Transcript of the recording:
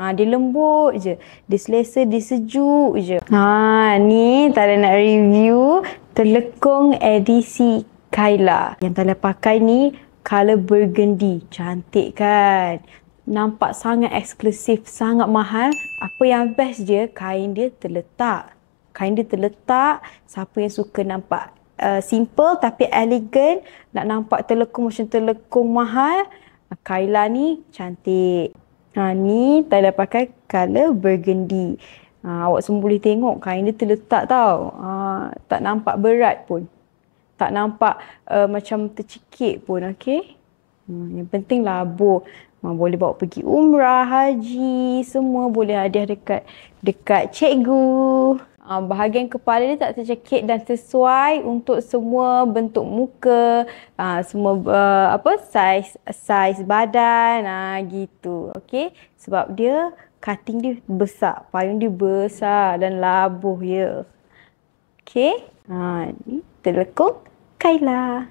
Dia lembut je. Dia selesa, dia sejuk je. Ni Tala nak review telekung edisi Kayla. Yang Tala pakai ni color burgundy. Cantik kan? Nampak sangat eksklusif, sangat mahal. Apa yang best dia, kain dia terletak. Kain dia terletak. Siapa yang suka nampak simple tapi elegan, nak nampak telekung macam telekung mahal, Kayla ni cantik. Ni Tala pakai color burgundy. Awak semua boleh tengok kain dia terletak tau. Tak nampak berat pun. Tak nampak macam tercekik pun, okey? Yang penting labuh. Boleh bawa pergi umrah, haji, semua boleh hadiah dekat cikgu. Bahagian kepala dia tak tercekik dan sesuai untuk semua bentuk muka, semua saiz badan, gitu. Okey, sebab dia cutting dia besar, payung dia besar dan labuh ya. Okey. Ni telekung Kayla.